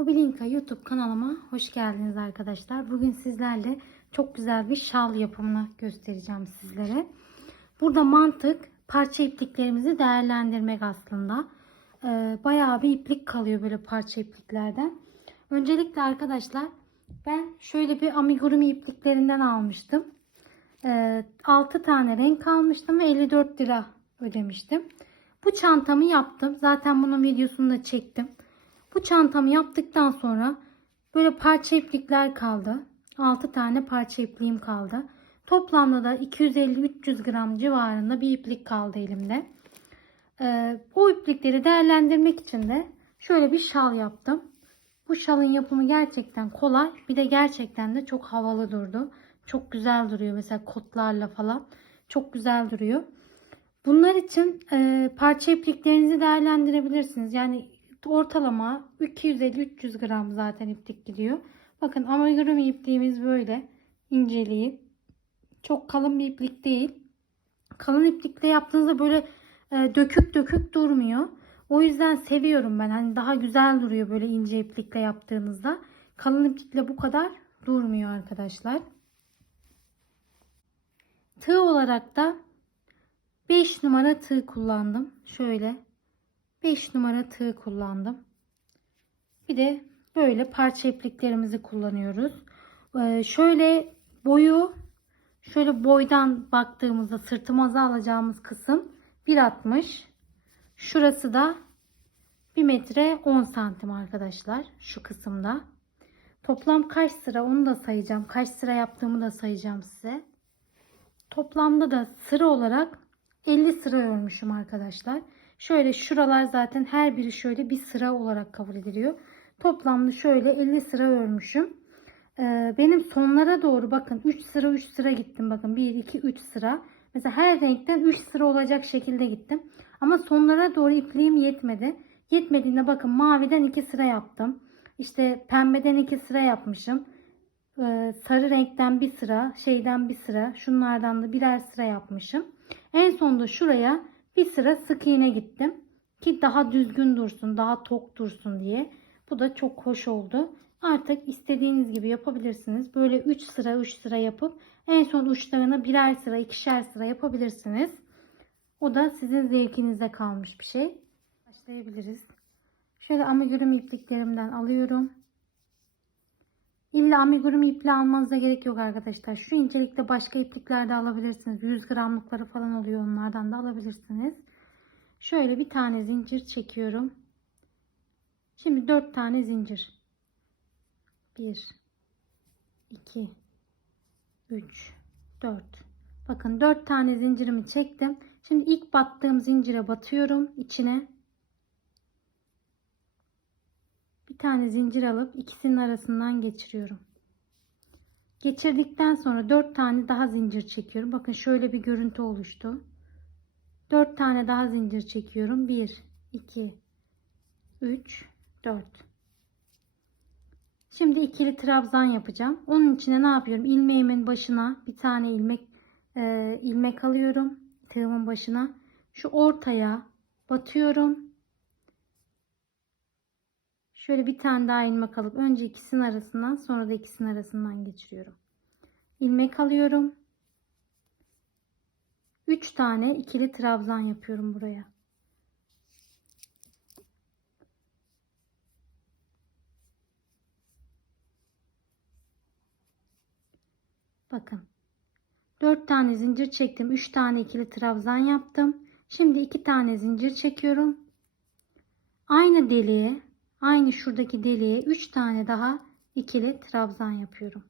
Hobilinka YouTube kanalıma hoş geldiniz arkadaşlar. Bugün sizlerle çok güzel bir şal yapımını göstereceğim sizlere. Burada mantık parça ipliklerimizi değerlendirmek aslında. Ee, bayağı bir iplik kalıyor böyle parça ipliklerden. Öncelikle arkadaşlar ben şöyle bir amigurumi ipliklerinden almıştım. Ee, 6 tane renk almıştım ve 54 lira ödemiştim. Bu çantamı yaptım. Zaten bunun videosunu da çektim. Bu çantamı yaptıktan sonra böyle parça iplikler kaldı. 6 tane parça ipliğim kaldı. Toplamda da 250-300 gram civarında bir iplik kaldı elimde. Ee, bu iplikleri değerlendirmek için de şöyle bir şal yaptım. Bu şalın yapımı gerçekten kolay. Bir de gerçekten de çok havalı durdu. Çok güzel duruyor mesela kotlarla falan. Çok güzel duruyor. Bunlar için e, parça ipliklerinizi değerlendirebilirsiniz. Yani ortalama 250-300 gram zaten iplik gidiyor. Bakın amigurumi ipliğimiz böyle inceliği. Çok kalın bir iplik değil. Kalın iplikle yaptığınızda böyle e, dökük dökük durmuyor. O yüzden seviyorum ben. Hani daha güzel duruyor böyle ince iplikle yaptığınızda. Kalın iplikle bu kadar durmuyor arkadaşlar. Tığ olarak da 5 numara tığ kullandım. Şöyle 5 numara tığ kullandım. Bir de böyle parça ipliklerimizi kullanıyoruz. Ee, şöyle boyu şöyle boydan baktığımızda sırtımıza alacağımız kısım 1.60. Şurası da 1 metre 10 santim arkadaşlar. Şu kısımda. Toplam kaç sıra onu da sayacağım. Kaç sıra yaptığımı da sayacağım size. Toplamda da sıra olarak 50 sıra örmüşüm arkadaşlar. Şöyle şuralar zaten her biri şöyle bir sıra olarak kabul ediliyor. Toplamda şöyle 50 sıra örmüşüm. Ee, benim sonlara doğru bakın 3 sıra 3 sıra gittim. Bakın 1 2 3 sıra. Mesela her renkten 3 sıra olacak şekilde gittim. Ama sonlara doğru ipliğim yetmedi. Yetmediğinde bakın maviden 2 sıra yaptım. İşte pembeden 2 sıra yapmışım. Ee, sarı renkten bir sıra, şeyden bir sıra, şunlardan da birer sıra yapmışım. En sonunda şuraya bir sıra sık iğne gittim. Ki daha düzgün dursun, daha tok dursun diye. Bu da çok hoş oldu. Artık istediğiniz gibi yapabilirsiniz. Böyle 3 sıra 3 sıra yapıp en son uçlarına birer sıra ikişer sıra yapabilirsiniz. O da sizin zevkinize kalmış bir şey. Başlayabiliriz. Şöyle amigurumi ipliklerimden alıyorum. İlla amigurumi ipliği almanıza gerek yok arkadaşlar. Şu incelikte başka iplikler de alabilirsiniz. 100 gramlıkları falan oluyor. Onlardan da alabilirsiniz. Şöyle bir tane zincir çekiyorum. Şimdi 4 tane zincir. 1 2 3 4 Bakın 4 tane zincirimi çektim. Şimdi ilk battığım zincire batıyorum içine. Bir tane zincir alıp ikisinin arasından geçiriyorum. Geçirdikten sonra 4 tane daha zincir çekiyorum. Bakın şöyle bir görüntü oluştu. 4 tane daha zincir çekiyorum. 1 2 3 4 Şimdi ikili trabzan yapacağım. Onun içine ne yapıyorum? İlmeğimin başına bir tane ilmek e, ilmek alıyorum. Tığımın başına. Şu ortaya batıyorum. Şöyle bir tane daha ilmek alıp önce ikisinin arasından sonra da ikisinin arasından geçiriyorum. İlmek alıyorum. 3 tane ikili trabzan yapıyorum buraya. Bakın. 4 tane zincir çektim. 3 tane ikili trabzan yaptım. Şimdi 2 tane zincir çekiyorum. Aynı deliğe, aynı şuradaki deliğe 3 tane daha ikili trabzan yapıyorum.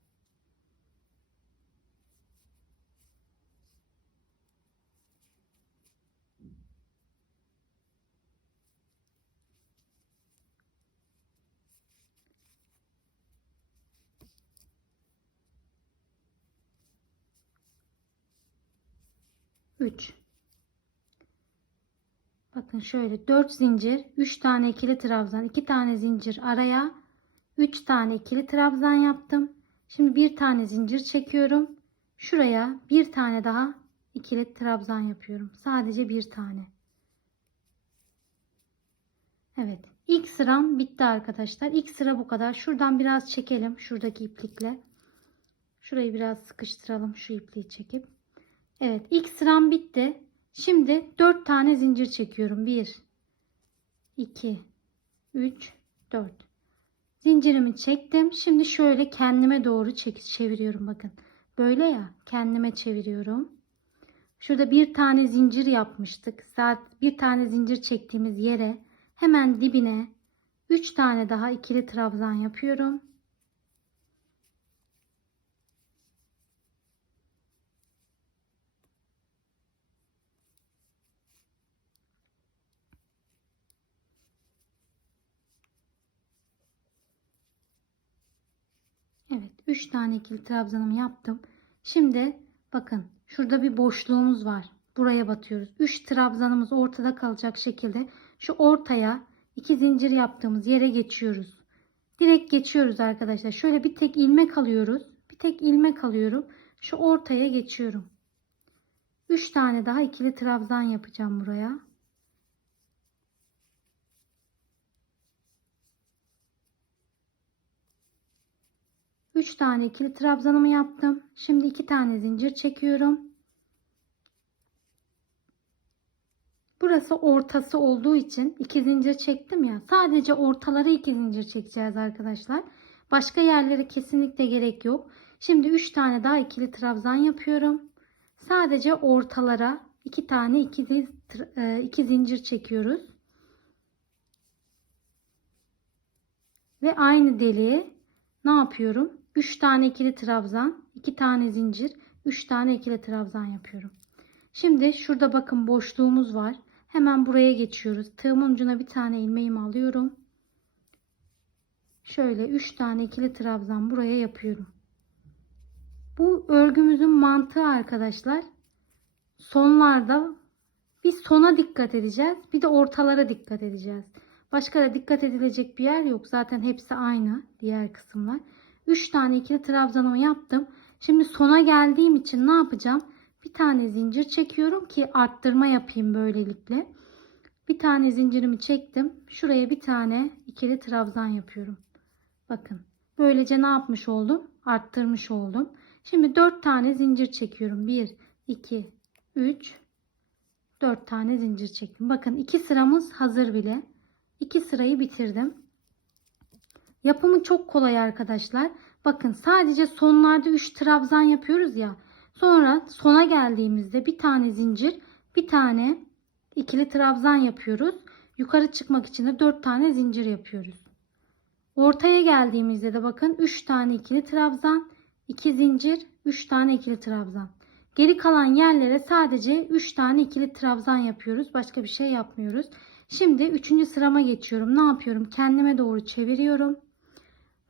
Üç. Bakın şöyle 4 zincir, 3 tane ikili trabzan, 2 tane zincir araya 3 tane ikili trabzan yaptım. Şimdi bir tane zincir çekiyorum. Şuraya bir tane daha ikili trabzan yapıyorum. Sadece bir tane. Evet. İlk sıram bitti arkadaşlar. İlk sıra bu kadar. Şuradan biraz çekelim. Şuradaki iplikle. Şurayı biraz sıkıştıralım. Şu ipliği çekip. Evet ilk sıram bitti. Şimdi 4 tane zincir çekiyorum. 1 2 3 4 Zincirimi çektim. Şimdi şöyle kendime doğru çek çeviriyorum bakın. Böyle ya kendime çeviriyorum. Şurada bir tane zincir yapmıştık. Saat bir tane zincir çektiğimiz yere hemen dibine 3 tane daha ikili trabzan yapıyorum. Evet 3 tane ikili trabzanımı yaptım. Şimdi bakın şurada bir boşluğumuz var. Buraya batıyoruz. 3 trabzanımız ortada kalacak şekilde şu ortaya iki zincir yaptığımız yere geçiyoruz. Direkt geçiyoruz arkadaşlar. Şöyle bir tek ilmek alıyoruz. Bir tek ilmek alıyorum. Şu ortaya geçiyorum. 3 tane daha ikili trabzan yapacağım buraya. 3 tane ikili trabzanımı yaptım. Şimdi 2 tane zincir çekiyorum. Burası ortası olduğu için 2 zincir çektim ya. Sadece ortaları 2 zincir çekeceğiz arkadaşlar. Başka yerlere kesinlikle gerek yok. Şimdi 3 tane daha ikili trabzan yapıyorum. Sadece ortalara 2 tane ikili, iki zincir çekiyoruz. Ve aynı deliğe ne yapıyorum? 3 tane ikili trabzan, 2 tane zincir, 3 tane ikili trabzan yapıyorum. Şimdi şurada bakın boşluğumuz var. Hemen buraya geçiyoruz. Tığımın ucuna bir tane ilmeğimi alıyorum. Şöyle 3 tane ikili trabzan buraya yapıyorum. Bu örgümüzün mantığı arkadaşlar sonlarda bir sona dikkat edeceğiz. Bir de ortalara dikkat edeceğiz. Başka da dikkat edilecek bir yer yok. Zaten hepsi aynı diğer kısımlar. 3 tane ikili trabzanımı yaptım. Şimdi sona geldiğim için ne yapacağım? Bir tane zincir çekiyorum ki arttırma yapayım böylelikle. Bir tane zincirimi çektim. Şuraya bir tane ikili trabzan yapıyorum. Bakın. Böylece ne yapmış oldum? Arttırmış oldum. Şimdi 4 tane zincir çekiyorum. 1, 2, 3, 4 tane zincir çektim. Bakın 2 sıramız hazır bile. 2 sırayı bitirdim. Yapımı çok kolay arkadaşlar. Bakın sadece sonlarda 3 trabzan yapıyoruz ya. Sonra sona geldiğimizde bir tane zincir, bir tane ikili trabzan yapıyoruz. Yukarı çıkmak için de 4 tane zincir yapıyoruz. Ortaya geldiğimizde de bakın 3 tane ikili trabzan, 2 zincir, 3 tane ikili trabzan. Geri kalan yerlere sadece 3 tane ikili trabzan yapıyoruz. Başka bir şey yapmıyoruz. Şimdi 3. sırama geçiyorum. Ne yapıyorum? Kendime doğru çeviriyorum.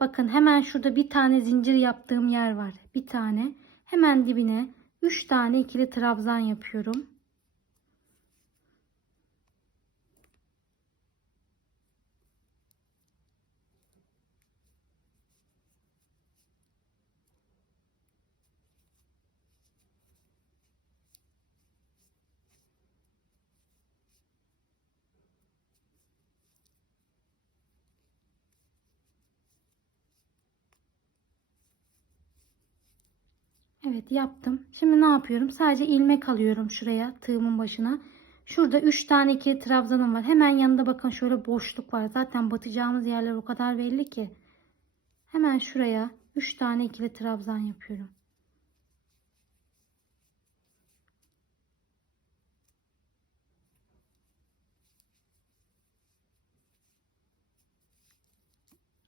Bakın hemen şurada bir tane zincir yaptığım yer var. Bir tane. Hemen dibine 3 tane ikili trabzan yapıyorum. Evet yaptım. Şimdi ne yapıyorum? Sadece ilmek alıyorum şuraya tığımın başına. Şurada 3 tane ikili trabzanım var. Hemen yanında bakın şöyle boşluk var. Zaten batacağımız yerler o kadar belli ki. Hemen şuraya 3 tane ikili trabzan yapıyorum.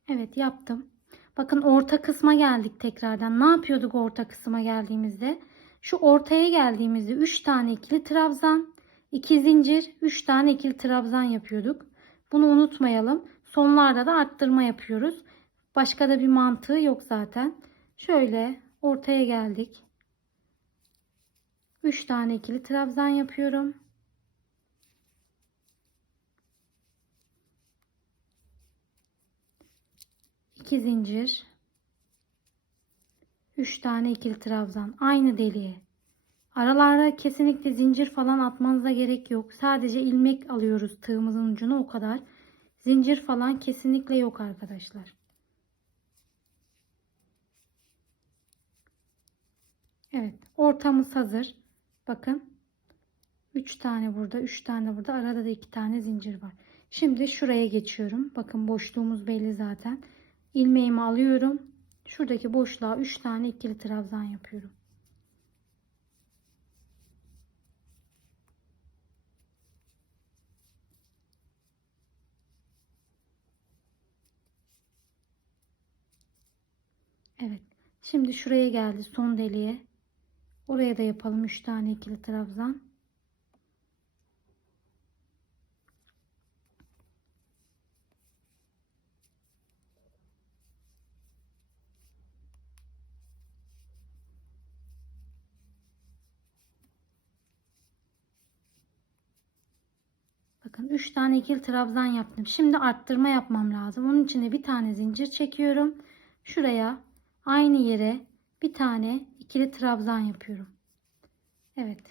Evet yaptım. Bakın orta kısma geldik tekrardan. Ne yapıyorduk orta kısma geldiğimizde? Şu ortaya geldiğimizde 3 tane ikili trabzan, 2 zincir, 3 tane ikili trabzan yapıyorduk. Bunu unutmayalım. Sonlarda da arttırma yapıyoruz. Başka da bir mantığı yok zaten. Şöyle ortaya geldik. 3 tane ikili trabzan yapıyorum. 2 zincir 3 tane ikili trabzan aynı deliğe aralarda kesinlikle zincir falan atmanıza gerek yok sadece ilmek alıyoruz tığımızın ucuna o kadar Zincir falan kesinlikle yok arkadaşlar. Evet, ortamız hazır. Bakın. 3 tane burada, 3 tane burada. Arada da 2 tane zincir var. Şimdi şuraya geçiyorum. Bakın boşluğumuz belli zaten. İlmeğimi alıyorum. Şuradaki boşluğa 3 tane ikili trabzan yapıyorum. Evet. Şimdi şuraya geldi son deliğe. Oraya da yapalım 3 tane ikili trabzan. Bakın 3 tane ikili trabzan yaptım. Şimdi arttırma yapmam lazım. Onun için de bir tane zincir çekiyorum. Şuraya aynı yere bir tane ikili trabzan yapıyorum. Evet.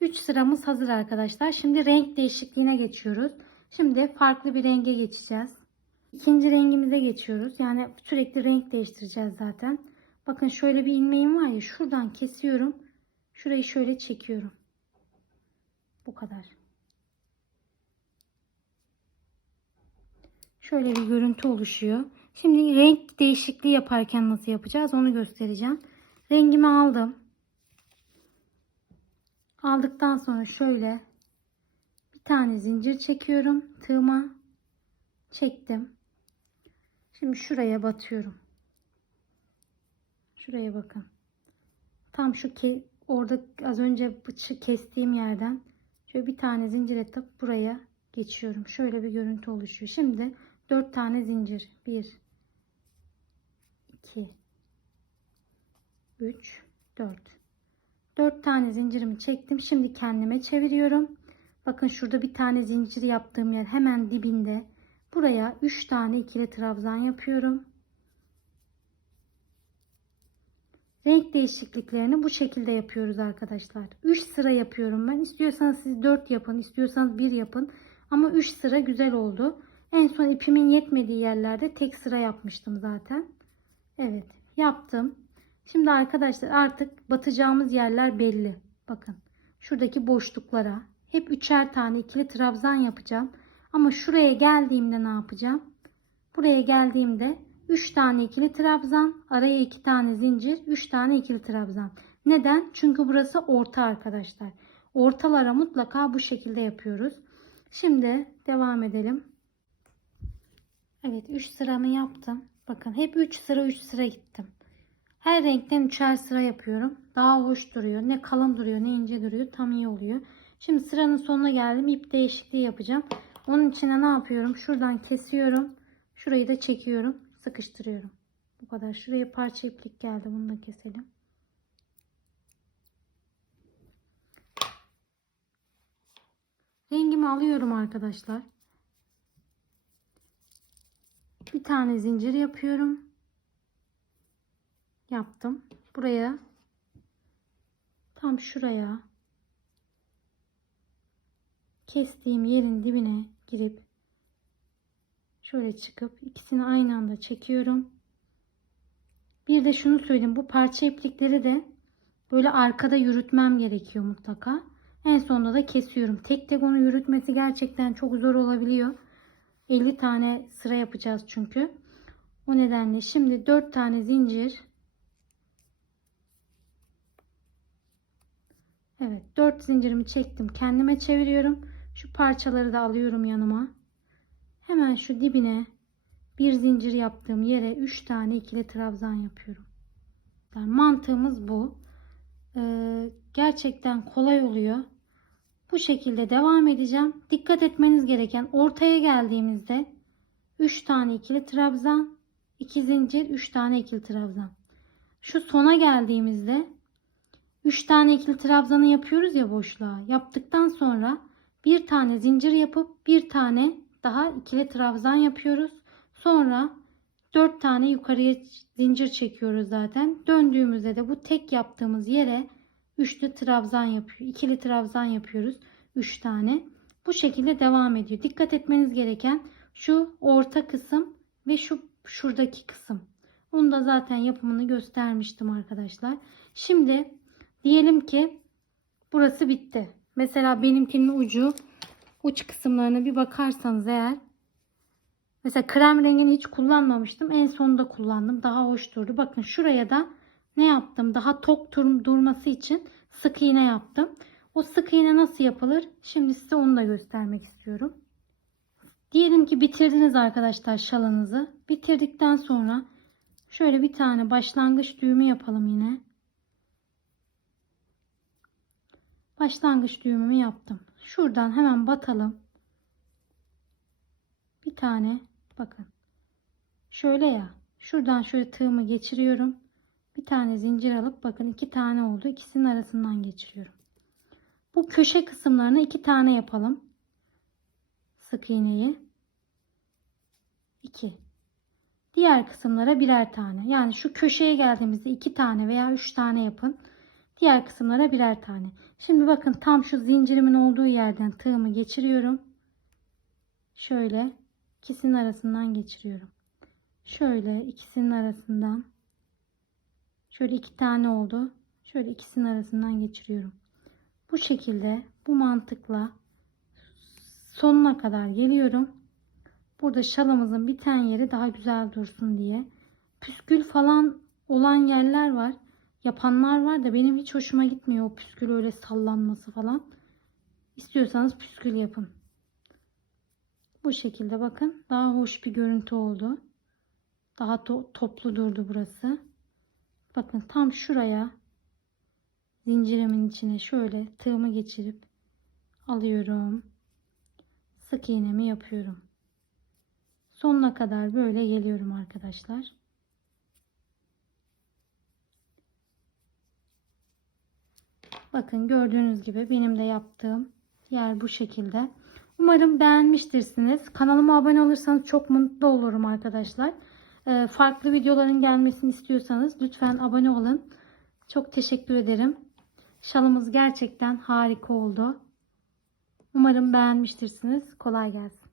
3 sıramız hazır arkadaşlar. Şimdi renk değişikliğine geçiyoruz. Şimdi farklı bir renge geçeceğiz. İkinci rengimize geçiyoruz. Yani sürekli renk değiştireceğiz zaten. Bakın şöyle bir ilmeğim var ya şuradan kesiyorum. Şurayı şöyle çekiyorum. Bu kadar. Şöyle bir görüntü oluşuyor. Şimdi renk değişikliği yaparken nasıl yapacağız onu göstereceğim. Rengimi aldım. Aldıktan sonra şöyle bir tane zincir çekiyorum. Tığıma çektim. Şimdi şuraya batıyorum. Şuraya bakın. Tam şu ke orada az önce bıçı kestiğim yerden şöyle bir tane zincir atıp buraya geçiyorum. Şöyle bir görüntü oluşuyor. Şimdi 4 tane zincir. 1 2 3 4 4 tane zincirimi çektim. Şimdi kendime çeviriyorum. Bakın şurada bir tane zincir yaptığım yer hemen dibinde. Buraya 3 tane ikili trabzan yapıyorum. Renk değişikliklerini bu şekilde yapıyoruz arkadaşlar. 3 sıra yapıyorum ben. İstiyorsanız siz 4 yapın, istiyorsanız 1 yapın. Ama 3 sıra güzel oldu. En son ipimin yetmediği yerlerde tek sıra yapmıştım zaten. Evet yaptım. Şimdi arkadaşlar artık batacağımız yerler belli. Bakın şuradaki boşluklara hep üçer tane ikili trabzan yapacağım. Ama şuraya geldiğimde ne yapacağım? Buraya geldiğimde 3 tane ikili trabzan, araya 2 tane zincir, 3 tane ikili trabzan. Neden? Çünkü burası orta arkadaşlar. Ortalara mutlaka bu şekilde yapıyoruz. Şimdi devam edelim. Evet 3 sıramı yaptım. Bakın hep 3 sıra 3 sıra gittim. Her renkten 3'er sıra yapıyorum. Daha hoş duruyor. Ne kalın duruyor ne ince duruyor. Tam iyi oluyor. Şimdi sıranın sonuna geldim. İp değişikliği yapacağım. Onun için ne yapıyorum? Şuradan kesiyorum. Şurayı da çekiyorum. Sıkıştırıyorum. Bu kadar. Şuraya parça iplik geldi. Bunu da keselim. Rengimi alıyorum arkadaşlar. Bir tane zincir yapıyorum. Yaptım. Buraya tam şuraya kestiğim yerin dibine girip şöyle çıkıp ikisini aynı anda çekiyorum. Bir de şunu söyleyeyim. Bu parça iplikleri de böyle arkada yürütmem gerekiyor mutlaka. En sonunda da kesiyorum. Tek tek onu yürütmesi gerçekten çok zor olabiliyor. 50 tane sıra yapacağız çünkü. O nedenle şimdi 4 tane zincir. Evet 4 zincirimi çektim. Kendime çeviriyorum. Şu parçaları da alıyorum yanıma. Hemen şu dibine bir zincir yaptığım yere 3 tane ikili trabzan yapıyorum. Yani mantığımız bu. Ee, gerçekten kolay oluyor. Bu şekilde devam edeceğim. Dikkat etmeniz gereken ortaya geldiğimizde 3 tane ikili trabzan, 2 zincir, 3 tane ikili trabzan. Şu sona geldiğimizde 3 tane ikili trabzanı yapıyoruz ya boşluğa. Yaptıktan sonra bir tane zincir yapıp bir tane daha ikili trabzan yapıyoruz. Sonra 4 tane yukarıya zincir çekiyoruz zaten. Döndüğümüzde de bu tek yaptığımız yere üçlü trabzan yapıyor. ikili trabzan yapıyoruz. 3 tane. Bu şekilde devam ediyor. Dikkat etmeniz gereken Şu orta kısım ve şu şuradaki kısım. Onu da zaten yapımını göstermiştim arkadaşlar. Şimdi diyelim ki burası bitti. Mesela benimkinin ucu uç kısımlarına bir bakarsanız eğer mesela krem rengini hiç kullanmamıştım. En sonunda kullandım. Daha hoş durdu. Bakın şuraya da ne yaptım? Daha tok dur- durması için sık iğne yaptım. O sık iğne nasıl yapılır? Şimdi size onu da göstermek istiyorum. Diyelim ki bitirdiniz arkadaşlar şalınızı. Bitirdikten sonra şöyle bir tane başlangıç düğümü yapalım yine. Başlangıç düğümümü yaptım. Şuradan hemen batalım. Bir tane bakın. Şöyle ya. Şuradan şöyle tığımı geçiriyorum. Bir tane zincir alıp bakın iki tane oldu. İkisinin arasından geçiriyorum. Bu köşe kısımlarına iki tane yapalım. Sık iğneyi. 2. Diğer kısımlara birer tane. Yani şu köşeye geldiğimizde iki tane veya üç tane yapın. Diğer kısımlara birer tane. Şimdi bakın tam şu zincirimin olduğu yerden tığımı geçiriyorum. Şöyle ikisinin arasından geçiriyorum. Şöyle ikisinin arasından. Şöyle iki tane oldu. Şöyle ikisinin arasından geçiriyorum. Bu şekilde bu mantıkla sonuna kadar geliyorum. Burada şalımızın biten yeri daha güzel dursun diye. Püskül falan olan yerler var. Yapanlar var da benim hiç hoşuma gitmiyor o püskül öyle sallanması falan. İstiyorsanız püskül yapın. Bu şekilde bakın daha hoş bir görüntü oldu. Daha to- toplu durdu burası. Bakın tam şuraya zincirimin içine şöyle tığımı geçirip alıyorum. Sık iğnemi yapıyorum. Sonuna kadar böyle geliyorum arkadaşlar. Bakın gördüğünüz gibi benim de yaptığım yer bu şekilde. Umarım beğenmiştirsiniz. Kanalıma abone olursanız çok mutlu olurum arkadaşlar. Ee, farklı videoların gelmesini istiyorsanız lütfen abone olun. Çok teşekkür ederim. Şalımız gerçekten harika oldu. Umarım beğenmiştirsiniz. Kolay gelsin.